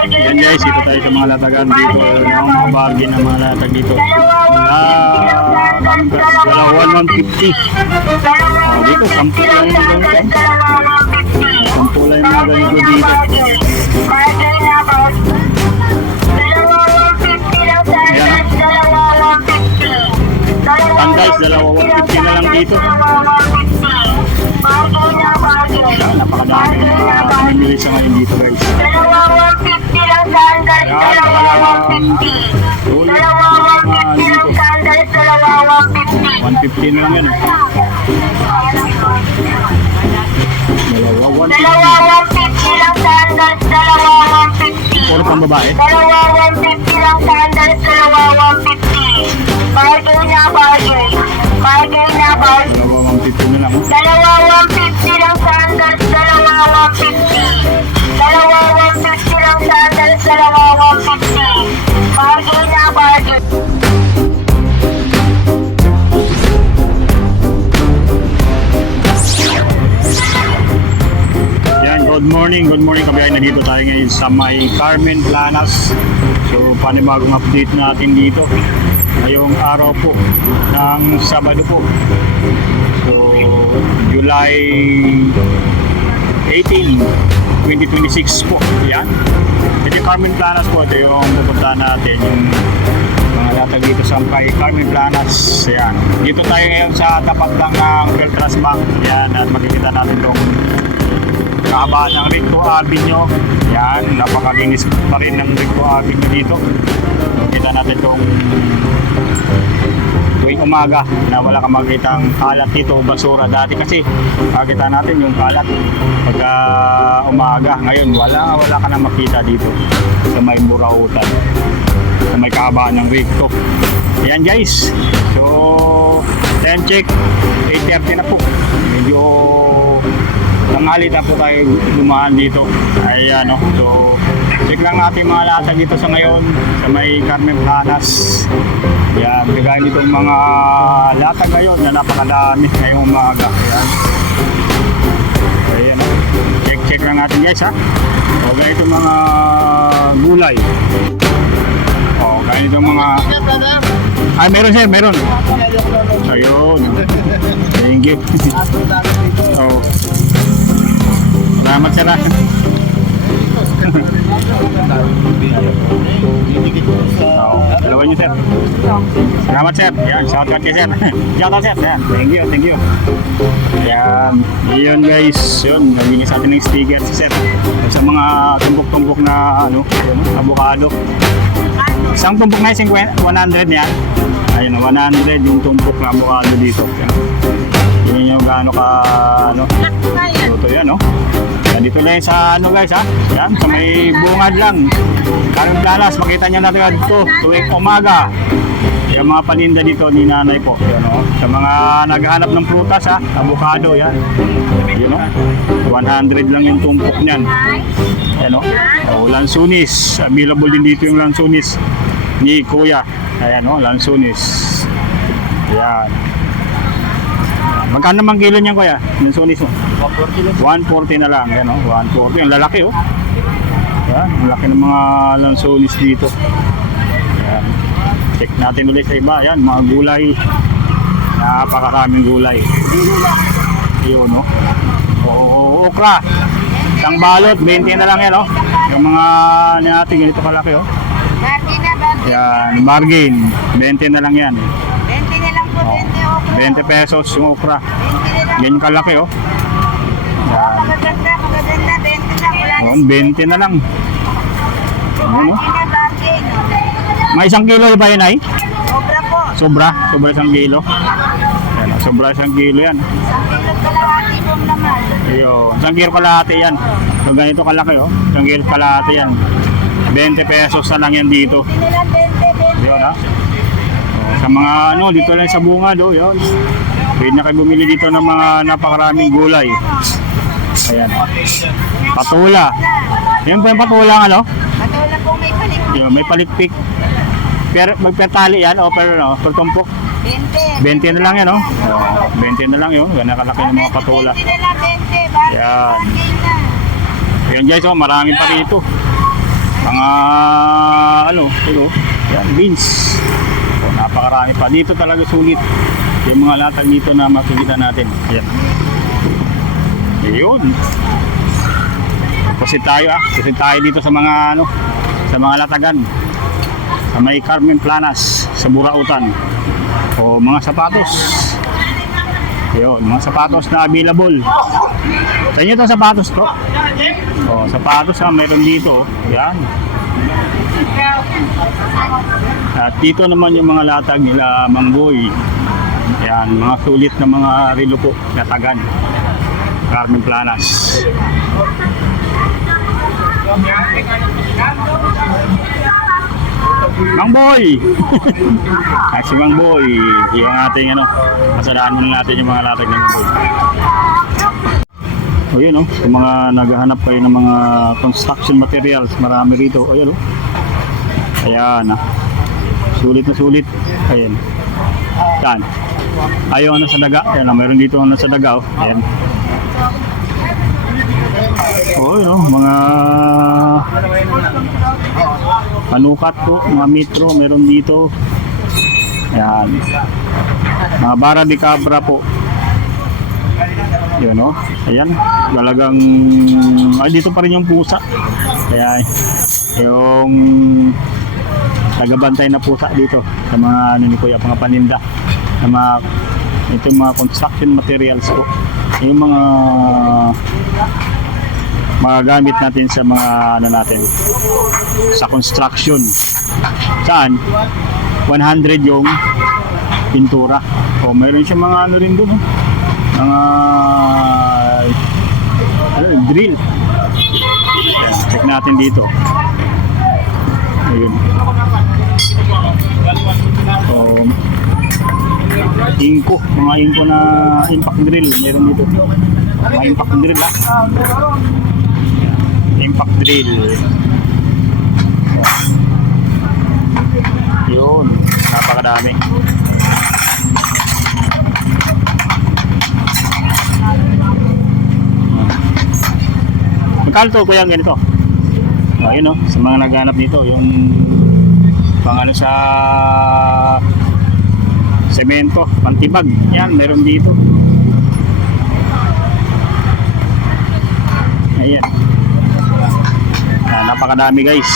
Yan guys, dito tayo sa mga latagan dito. Yung mga bargain na mga latag dito. Dalawa 150. Dito, 10 lang yung ganito. 10 lang yung mga ganito dito. Yan guys, dalawa 150 na lang dito. Yan, napakadami yung pinili sa ngayon dito guys. Dalawa 150 lang sandals, dalawa 150. Dalawa 150 lang sandals, dalawa 150. 150 na lang yan. Dalawa 150 lang sandals, dalawa 150. Puro pang babae. Dalawa 150 lang sandals, dalawa 150. Bargain na bargain. Bargain na bargain. Dalawa 150 na lang. Dalawa 150 lang sandals, dalawa 150. Dalawa 150 lang sandals, dalawa 150. Bargain na bargain. Yan, good morning kabayan. Nandito tayo ngayon sa may Carmen Planas. So, panibagong update natin dito. Ngayong araw po ng Sabado po. So, July 18, 2026 po. Yan. Ito yung Carmen Planas po. Ito yung pupuntahan natin. Yung mga latag dito sa may Carmen Planas. Yan. Dito tayo ngayon sa tapat lang ng Beltras Bank. Yan. At makikita natin itong kahabaan ng Recto Avenue. Yan. Napakalinis pa rin ng Recto Avenue dito. Kita natin itong tuwing umaga na wala kang makikitang kalat dito o basura. Dati kasi makikita natin yung kalat pagka umaga. Ngayon wala ka na makita dito sa may Burautan, sa may kahabaan ng Recto. Ayan guys, so time check 8:30 na po. Medyo tanghali na po tayo dumaan dito. Ayan o, so check lang natin mga latag dito sa ngayon sa may Carmen Planas. Yan, bigay nitong mga latag ngayon na napakadami ngayong umaga. Ayan, check lang natin guys ha. O ganito mga gulay. O ganito mga... Ay meron sir, meron. Ayun. Thank you. O. Salamat sir ha. Dalawa nyo sir. Salamat sir. Yan, shoutout kay sir. Shoutout sir. Yan, thank you. Yan, yun guys. Yun, nabigyan sa atin ng sticker si sir. Sa mga tumbok-tumbok na ano, avocado. Isang tumbok na yung 100 yan. Ayun, 100 yung tumbok na avocado dito. Yun yung gaano ka, ano, ito yan, no? Yan, dito lang sa, ano guys, ha? Yan, sa may bungad lang. Carmen Planas, makita nyo natin dito, tuwing umaga. Yung mga paninda dito ni nanay po. Yan, no? Sa mga naghahanap ng prutas, ha? Avocado, yan. Yun, no? 100 lang yung tumpok niyan. Yan, no? O, lansunis. Available din dito yung lansunis ni Kuya. Ayan, no? Lansunis. Yan. Magkano naman kilo niyan kuya? Lansunis mo? 140 na lang. Yan, 140. Ang lalaki oh. Yan, ang laki ng mga lansunis dito. Yan. Check natin ulit sa iba. Yan, mga gulay. Napakaraming gulay. Yun oh. Oo, okra. Isang balot, 20 na lang yan oh. Yung mga natin ganito kalaki oh. Yan, bargain. 20 na lang yan. 20 na lang po, 20 okra. 20 pesos yung okra. Yan yung kalaki oh. Yan. Magaganda, 20 na. Wala na. 20 na lang. Ano? Bargain. May 1 kilo ba yun ay? Sobra po. Sobra 1 kilo. Yan, sobra 1 kilo yan. 1 kilo kalahati pong naman. Ayun, 1 kilo kalahati yan. So ganito kalaki oh. 1 kilo kalahati yan. 20 pesos na lang yan dito. 20 na lang, 20. Yun ha. Sa mga ano, dito lang sa bungad oh, yun. Pwede na kayo bumili dito ng mga napakaraming gulay. Ayan. Patula. Yan po yung patula ano? Patula po may palikpik. Yun, may palikpik. Magpertali yan o per tumpok. 20. 20 na lang yan oh. 20 na lang yun. Ganyan kalaki ng mga patula. 20 na lang, 20. Bargain. Yan. Bargain na. Ayan guys oh, marami pa rito. Mga ano, ito, yan, beans. So, napakarami pa. Dito talaga sulit. Yung mga latag dito na makikita natin. Ayan. Ayun. Kasi tayo dito sa mga ano, sa mga latagan. Sa may Carmen Planas, sa Burautan. O mga sapatos. Ayun, mga sapatos na available. Sa inyo itong sapatos to? O, sapatos mayroon dito. Yan. At dito naman yung mga latag nila Mangboy. Yan, mga sulit na mga relo po, latagan. Carmen Planas. Mangboy! Ay, si Mangboy. Yung ating ano, pasadaan muna natin yung mga latag ng Mangboy. O yun o, kung mga naghahanap kayo ng mga construction materials, marami rito. O yun o. Ayan sulit na sulit. Ayan. Yan. Ayaw na sa daga. Ayan, mayroon dito na sa daga o. Ayan. O yun o, mga panukat po, mga metro, meron dito. Ayan. Mga bara de cabra po. Yun o. Ayan. Talagang dito pa rin yung pusa. Kaya yung tagabantay na pusa dito sa mga ano ni Kuya, mga paninda na mga ito yung mga construction materials po. Yung mga magagamit natin sa mga ano natin sa construction. Saan? 100 yung pintura. O mayroon siya mga ano rin doon, mga drill. Ayan, check natin dito. Ayun. So, inko, mga inko na impact drill meron dito. Mga impact drill impact drill. Yun, napakadami. Magkano to kuya ganito? Ayun o, sa mga naghanap dito, yung pang ano sa semento, pantibag, yan, meron dito. Ayan. Napakadami guys.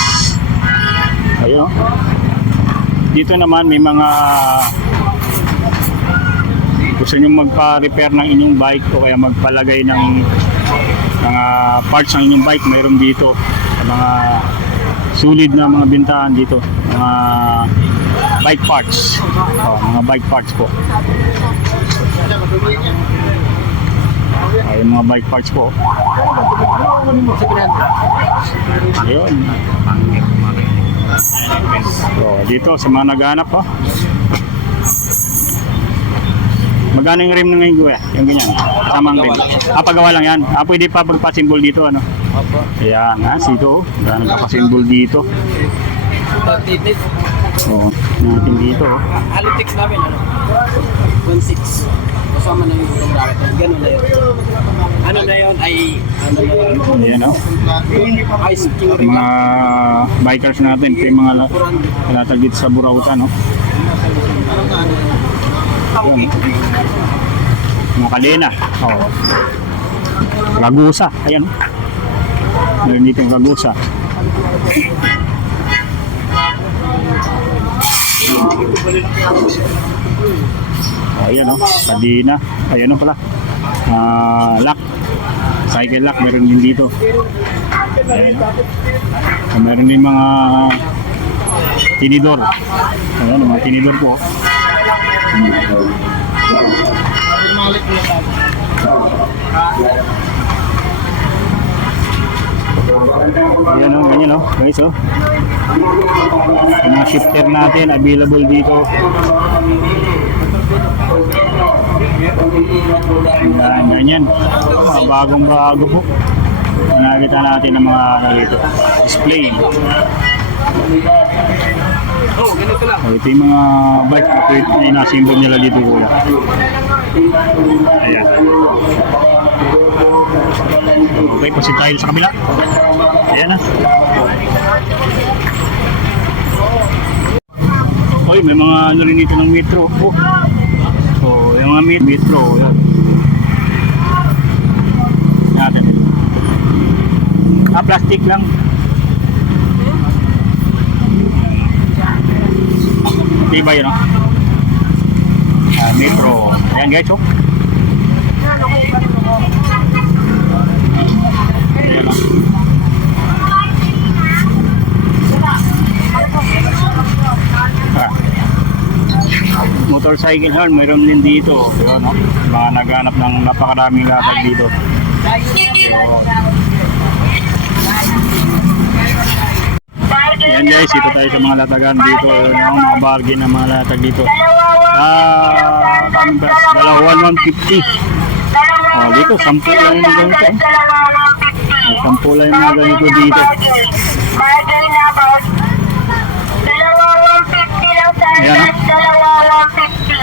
Ayun o. Dito naman may mga gusto nyo magpa-repair ng inyong bike o kaya magpalagay ng mga parts ng inyong bike, mayroon dito sa mga sulit na mga bintahan dito, mga bike parts. Mga bike parts po. Yung mga bike parts po. Ayun. So, dito sa mga naghahanap po. Magkano yung rim na ngayon kuya? Yung ganyan. Tamang rim. Pagawa lang yan. Pwede pa pagpa-symbol dito ano? Opo. Ayan, sito. Magkano nagpa-symbol dito. Oo, natin dito. Halitix namin ano? 1.6. Kasama na yung itong bracket. Ganun na yun. Ano na yun ay ano na yun? Ayan o. Ice king ring. Mga bikers natin, yung mga latag dito sa Burautan, no? Ayan. Mga kadena. Oh. Ragusa. Ayan. Meron dito yung ragusa. Ayan o. Kadena. Ayan o pala. Lock. Cycle lock. Meron din dito. Ayan. Meron din mga tinidor. Ayan, mga tinidor po. Ayan o, ganyan o, guys o. Yung mga shifter natin available dito. Ayan, ganyan. Mga bagong bago po. Nakita natin ng mga dito. Display. Oh, ganito lang. Ito yung mga bike na inasimbol nila dito kuya. Ayan. Okay, pasin tayo sa kabila. Ayan na. may mga ano rin dito ng metro. Oh. So, yung mga metro, yan. Natin. Plastic lang. Diba yun, no? Metro. Ayan guys, oh. Ayan, oh. Motorcycle horn, mayroon din dito. Diba, no? Mga naghanap ng napakaraming latag dito. Yan guys, ito tayo sa mga latagan dito. Yung mga bargain na mga latag dito. Kaming price, dalawa 150. Oh, dito, 10 lang yung ganito. 10 lang yung mga ganito dito. Bargain na bargain. Dalawa 150 lang sa Ayan, ah. dalawa 150.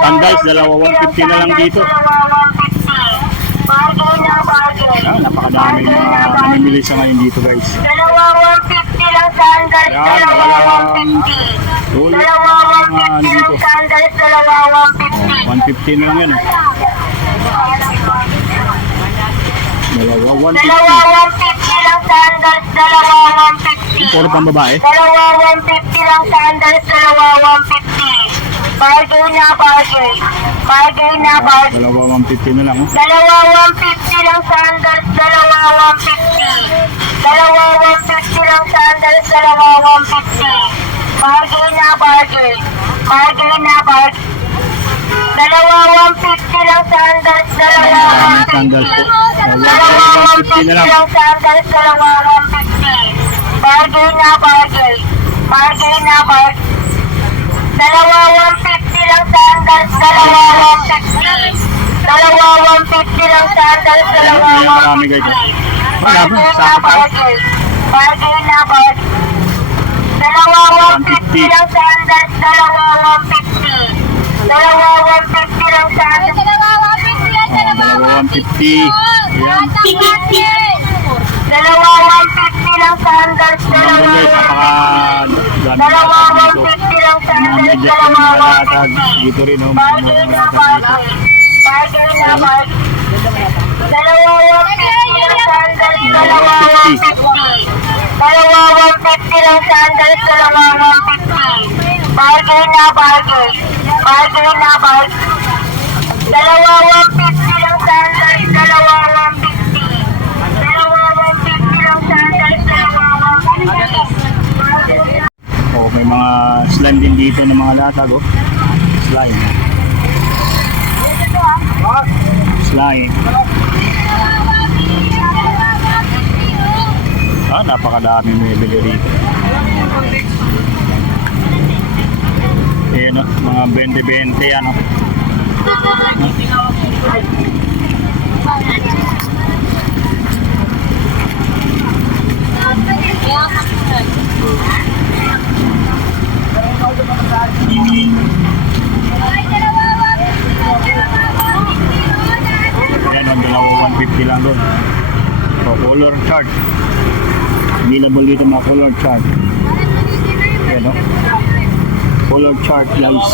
Sandals, dalawa 150 na lang dito. Dalawa 150. Bargain na bargain. Napakadami mga namimili sa ngayon dito guys. Dalawa 150 lang sandals, Ayan, dalawa talagang 150. sulit Dalawa ang mga 150 ano dito. lang sandals, dalawa 150. 150 na lang yan. Dalawa 150. Dalawa 150 lang sandals, dalawa 150. Puro pang babae. Dalawa 150 lang sandals, dalawa 150. Bargain na bargain. Bargain na bargain. Dalawa 150 na lang. Oh. Dalawa 150 lang sandals, dalawa 150. Dalawa 150 lang sandals, dalawa 150. Bargain na bargain. Bargain na bargain. Dalawa 150 lang sandals, dalawa Maraming sandals po. 150. Dalawa 150 lang sandals, dalawa 150. Bargain na bargain. Bargain na bargain. Dalawa 150 lang sandals, dalawa 150. Dalawa 150 lang sandals, dalawa Ayan, marami, guys. 150. Marami, Bargain na sakto. bargain. Bargain na bargain. Dalawa 150 lang sandals, dalawa 150. Dalawa 150 lang sandals, dalawa 150 lang Dalawa 150. Ayan. Dalawa 150 lang sandals, Ayan dalawa guys, 150. napakadami Dalawa na dito. 150 lang Mga sandals, medyas dalawa ng mga latag. 150. Dito rin, oh. Mga Bargain na latag dito. bargain. Bargain na bargain. Dalawa 150 lang sandals, dalawa 150. Dalawa 150 lang sandals, dalawa 150. Bargain na bargain. Bargain na bargain. Dalawa 150 lang sandals, dalawa 150. Dalawa 150 lang sandals, dalawa 150. Oh, may mga slime din dito ng mga latag, oh. Slime. Slime. Napakadami may bili rito. Ayan, oh, mga 20-20 yan, oh. Ayan, ang dalawa 150 lang doon. So, color chart. Available dito mga color chart. Ayan, no? Color chart, guys.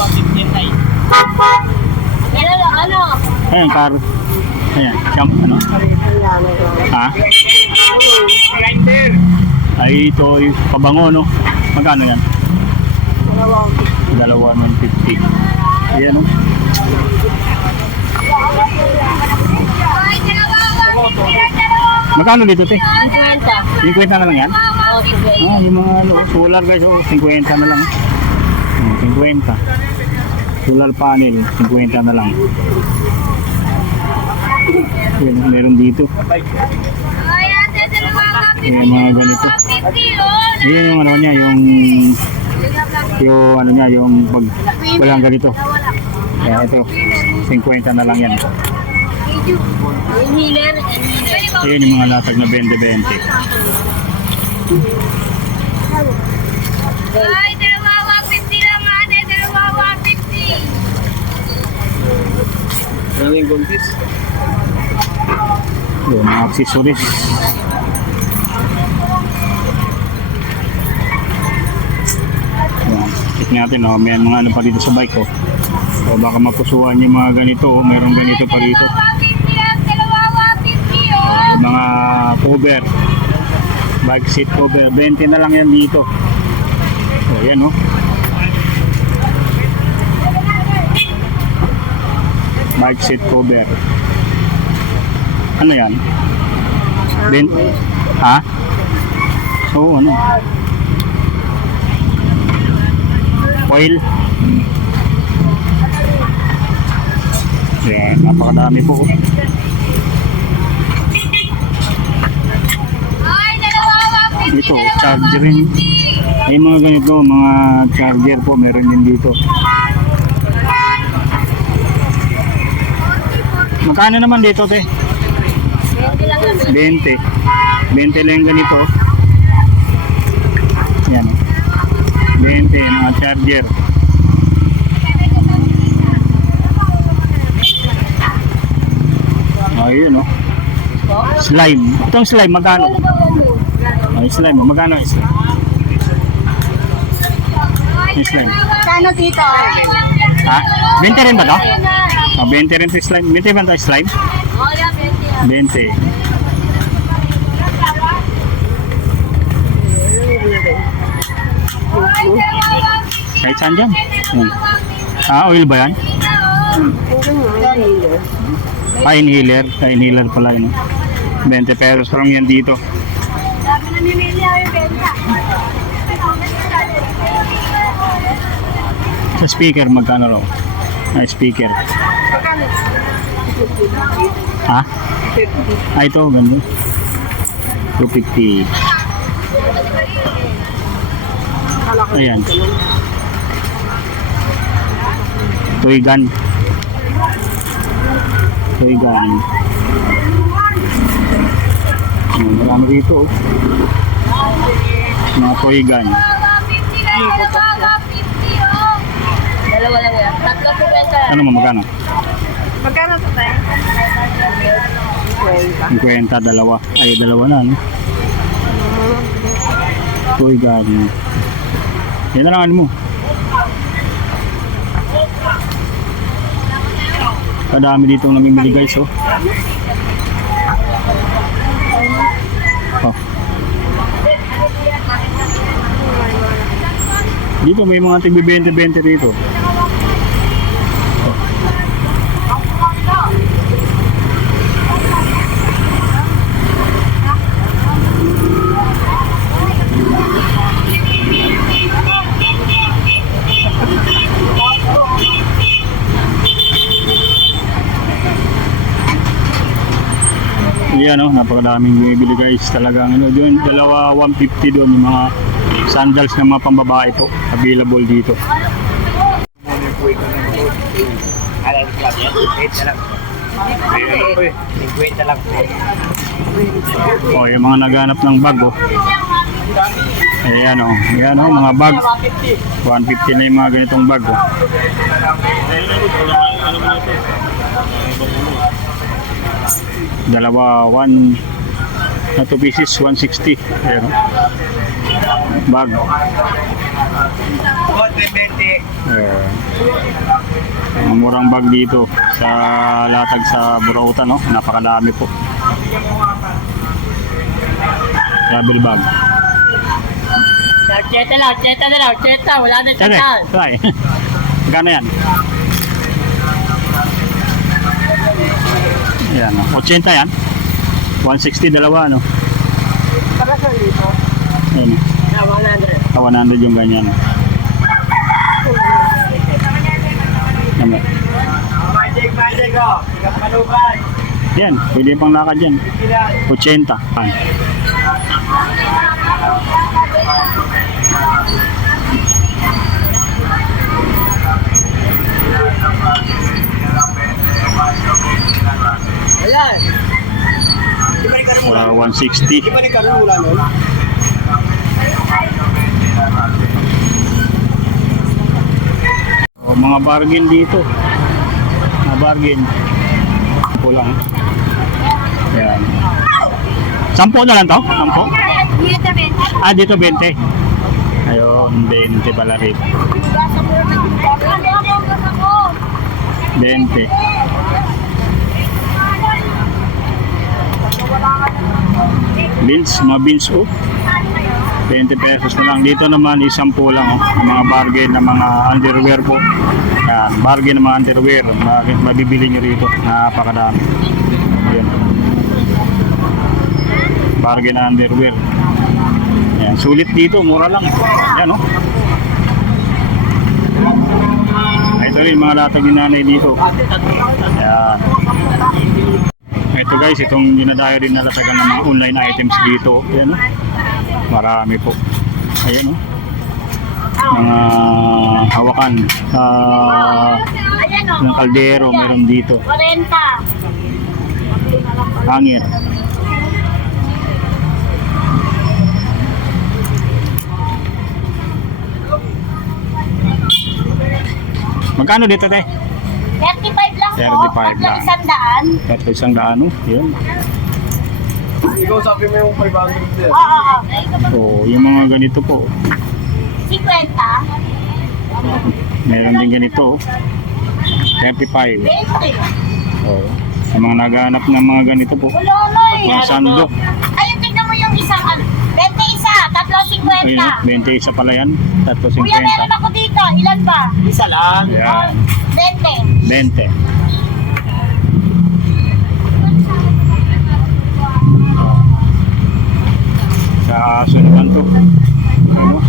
Ayan, car. Ayan, jump, ano? Ha? Ay, ito, yung pabango, no? Magkano yan? Dalawa 150. Ayan, no? Magkano dito, te? 50 na lang yan? Yung mga ano, solar guys, oh, 50 na lang. Oh, 50. Solar panel, 50 na lang. Yan, meron dito. Yan, mga ganito. Yan yung ano niya, yung ano niya, yung pag walang ganito. Kaya ito, 50 na lang yan. Ayan yung mga latag na 20-20. Ay, dalawa 150 lang ate, dalawa 150. Maraming guntis. Yung mga accessories. Yan, Check natin, oh. May mga ano pa dito sa bike, oh. So, baka mapusuan yung mga ganito, oh. Mayroong ganito pa rito. Yung mga cover. Bike seat cover. 20 na lang yan dito. So, yan, oh. Bike seat cover. Ano yan? Ha? So, ano? Oil. Yan, napakadami po. Ito, charger rin. Ay, mga ganito, mga charger po, meron din dito. Magkano naman dito, te? 20. 20 lang ganito. Yan. 20, mga charger. Ayun, oh. Slime. Itong slime, magkano? Ay, slime. Magkano yung slime? Yung slime. Kano dito? Ha? 20 rin ba to? Oh, 20 rin to slime. 20 ba to slime? Oh, yeah, 20. Kahit saan dyan? Oil ba yan? Inhaler. Inhaler pala yun. 20 pesos lang yan dito. Sabi na nilili yung benta. Sa speaker, magkano raw? Speaker. Ha? Ito, ganda. 250. Ayan. Toy gun. Toy gun. Marami dito. Mga toy gun. Dalawa lang yan. Tatlo po benta. Ano mo, magkano? Magkano po tayo? 50, dalawa. Ay, dalawa na, no? Toy gun. Yan na lang, ano mo? Kadami dito namimili, guys, oh. Oh. Dito may mga tigbi 20-20 dito. Yan, oh, napakadaming bumibili, guys. Talagang ano doon, dalawa 150 doon yung mga sandals na mga pambabae po available dito. Oh, yung mga naghanap ng bag, oh. Ayan, oh. Ayan, oh, mga bag. 150 na yung mga ganitong bag, oh. Dalawa, 2 pieces, 160. Ayan, oh. Bag. Ang murang bag dito sa latag sa Burautan, no? Napakadami po. Travel bag. Cheta na lang. Wala na Saan eh? Try. Magkano yan? Ayan, no? 80 yan. 160 dalawa, no? Para sa dito? Ayan, no? 100. 100 yung ganyan. Naman. Yan, pwede pang lakad yan. 80. Yan. Ayan. Di ba rin karoon mula? 160. Di ba rin karoon mula nun? O, mga bargain dito. Mga bargain. Kulang. Yan. 10 na lang to? 10? Dito benta. Dito 20. Ayun, 20 pala rito. 20. Beans, mga beans oh. 20 pesos na lang. Dito naman, 10 lang oh. Ang mga bargain na mga underwear po. Yan, bargain na mga underwear. Mabibili nyo rito. Napakadami. Yan. Bargain na underwear. Yan, sulit dito, mura lang. Yan oh. Ito rin mga latag ni nanay dito. Yan. Ito guys, itong dinadayo rin nalatagan ng mga online items dito. Yan oh. Marami po. Ayan oh. Mga hawakan sa ng kaldero meron dito. 40. Hangir. Magkano dito te? 35 lang po. 35 lang. Tatlo 100. Ito 100 oh. Yan. Ikaw sabi mo yung 500 din. Oo. Oh, yung mga ganito po. 50. Meron din ganito oh. 35. 20. Oh. Sa mga naghahanap ng mga ganito po. Uloy. Mga sandok. Ayun, tignan mo yung isang 20 isa. Tatlo 50. Ayun, 21 pala yan. 350. Kuya, meron ako dito. Ilan ba? Isa lang. Yan. 20. 20. Sa aso naman to. Ano?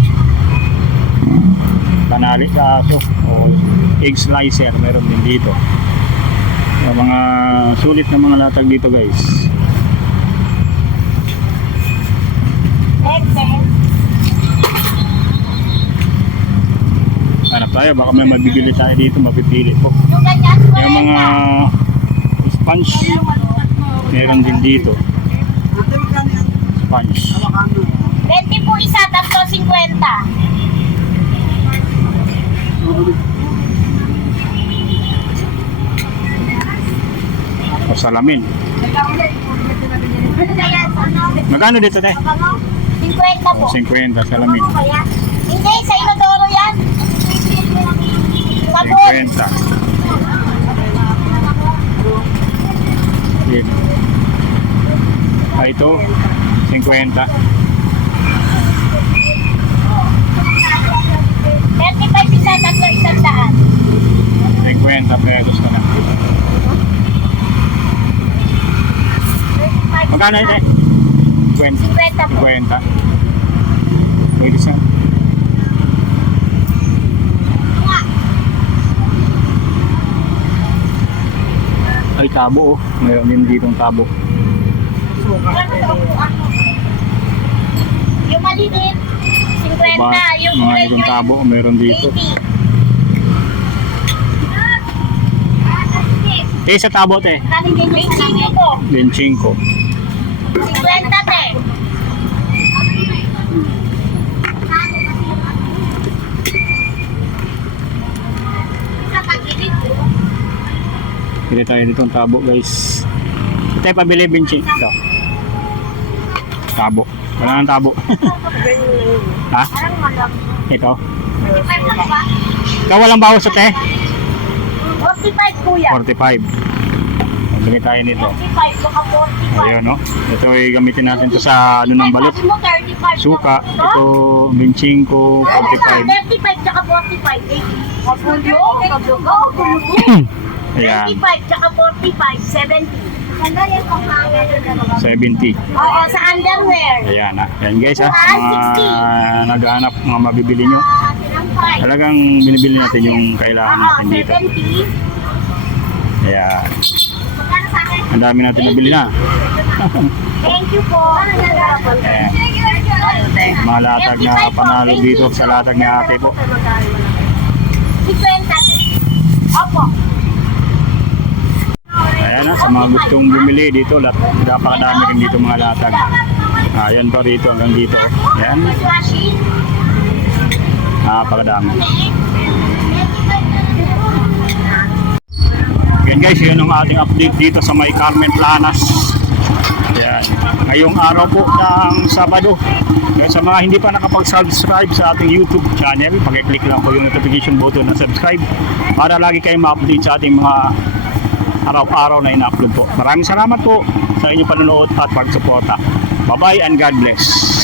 Panali sa aso. O egg slicer. Meron din dito. Sa mga sulit na mga latag dito guys. 20. Hanap tayo. Baka may mabibili tayo dito. Mapipili po. Yung ganyan, 20. Yung mga sponge. Meron din dito. Sponge. 20 po isa. Tatlo 50. O salamin. Magkano dito te? 50 po. O 50 salamin. Hindi, sa Inodoro yan. Sabon. 50. Yun. Ito 50. 35 isa. Tatlo 100. 50 pesos na lang. Magkano ito? 50. 50 po. 50. Pwede siya. Ay, tabo oh. Mayroon din ditong tabo. Yung maliit, 50. Ba, Yung mga kulay ditong tabo, mayroon dito. 80. Eh, sa tabo te. 25 po. 25. 50 te. Pili tayo dito ang tabo guys. Ito yung pabili 25. Ito. Tabo. Wala nang tabo. Ha? Parang malam. Ito. 25 lang ba? Ikaw walang bawas sa te? 45 kuya. 45. Pabili tayo nito. 45 baka 45. Ayun no. Ito ay gamitin natin to sa ano ng balot. Mo 35. Suka. Ito 25, 45. 35 tsaka 45. 80. Kabulo. Kabulo. Ayan. 25 tsaka 45. 70. Ganda yan kung 70. Oo, sa underwear. Ayan ah. Ayan guys ah. Mga naghahanap, mga mabibili nyo. Talagang binibili natin yung kailangan natin dito. 70. Ayan. Ang dami natin nabili na. Thank you po. Ayan. Mga latag na panalo dito sa latag ni ate po. 50. Opo. Ayan na, sa mga gustong bumili dito, napakadami rin dito mga latag. Ayan pa rito hanggang dito. Ayan, napakadami. Ayan guys, yun ang ating update dito sa May Carmen Planas. Ayan. Yan. Ngayong araw po ng Sabado. Kaya sa mga hindi pa nakapag-subscribe sa ating YouTube channel, pag-click lang po yung notification button na subscribe para lagi kayong ma-update sa ating mga araw-araw na ina-upload po. Maraming salamat po sa inyong panonood at pagsuporta. Bye-bye and God bless.